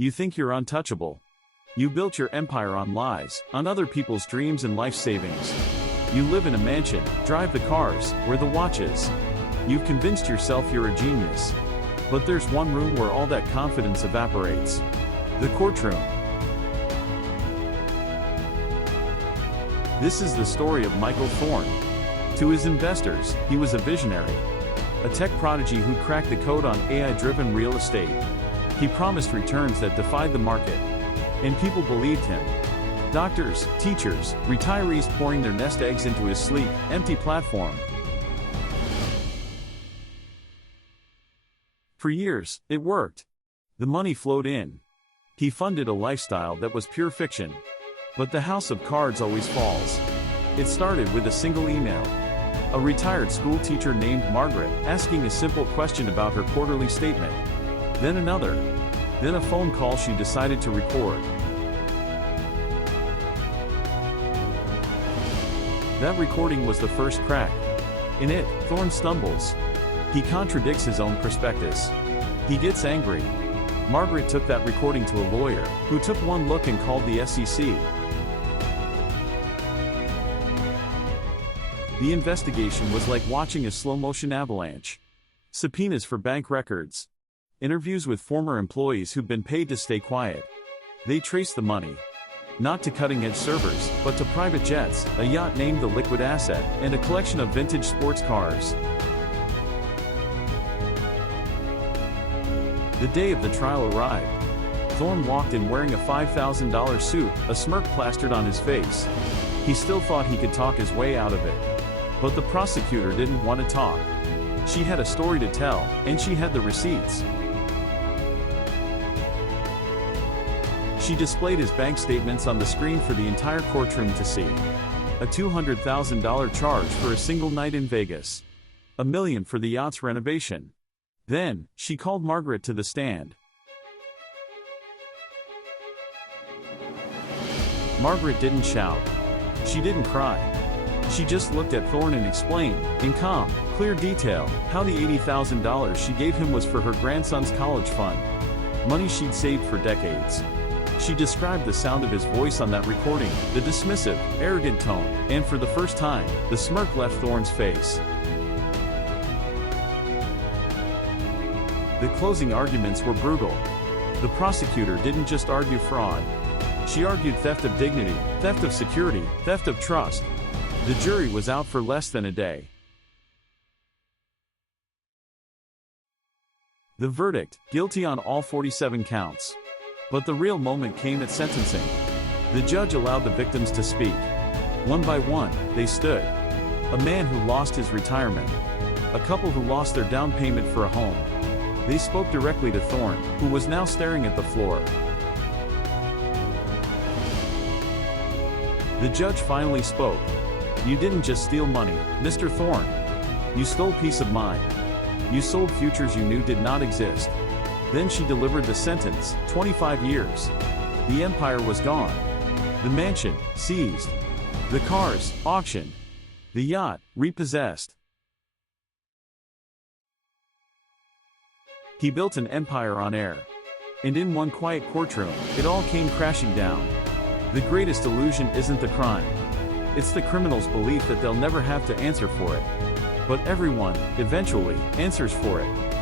You think you're untouchable. You built your empire on lies, on other people's dreams and life savings. You live in a mansion, drive the cars, wear the watches. You've convinced yourself you're a genius. But there's one room where all that confidence evaporates. The courtroom. This is the story of Michael Thorne. To his investors, he was a visionary. A tech prodigy who cracked the code on AI-driven real estate. He promised returns that defied the market. And people believed him. Doctors, teachers, retirees pouring their nest eggs into his sleek, empty platform. For years, it worked. The money flowed in. He funded a lifestyle that was pure fiction. But the house of cards always falls. It started with a single email. A retired school teacher named Margaret asking a simple question about her quarterly statement. Then another. Then a phone call she decided to record. That recording was the first crack. In it, Thorne stumbles. He contradicts his own prospectus. He gets angry. Margaret took that recording to a lawyer, who took one look and called the SEC. The investigation was like watching a slow-motion avalanche. Subpoenas for bank records. Interviews with former employees who'd been paid to stay quiet. They traced the money. Not to cutting-edge servers, but to private jets, a yacht named the Liquid Asset, and a collection of vintage sports cars. The day of the trial arrived. Thorne walked in wearing a $5,000 suit, a smirk plastered on his face. He still thought he could talk his way out of it. But the prosecutor didn't want to talk. She had a story to tell, and she had the receipts. She displayed his bank statements on the screen for the entire courtroom to see. A $200,000 charge for a single night in Vegas. $1 million for the yacht's renovation. Then, she called Margaret to the stand. Margaret didn't shout. She didn't cry. She just looked at Thorne and explained, in calm, clear detail, how the $80,000 she gave him was for her grandson's college fund. Money she'd saved for decades. She described the sound of his voice on that recording, the dismissive, arrogant tone, and for the first time, the smirk left Thorne's face. The closing arguments were brutal. The prosecutor didn't just argue fraud. She argued theft of dignity, theft of security, theft of trust. The jury was out for less than a day. The verdict, guilty on all 47 counts. But the real moment came at sentencing. The judge allowed the victims to speak. One by one, they stood. A man who lost his retirement. A couple who lost their down payment for a home. They spoke directly to Thorne, who was now staring at the floor. The judge finally spoke. You didn't just steal money, Mr. Thorne. You stole peace of mind. You sold futures you knew did not exist. Then she delivered the sentence, 25 years. The empire was gone. The mansion, seized. The cars, auctioned. The yacht, repossessed. He built an empire on air. And in one quiet courtroom, it all came crashing down. The greatest illusion isn't the crime. It's the criminal's belief that they'll never have to answer for it. But everyone, eventually, answers for it.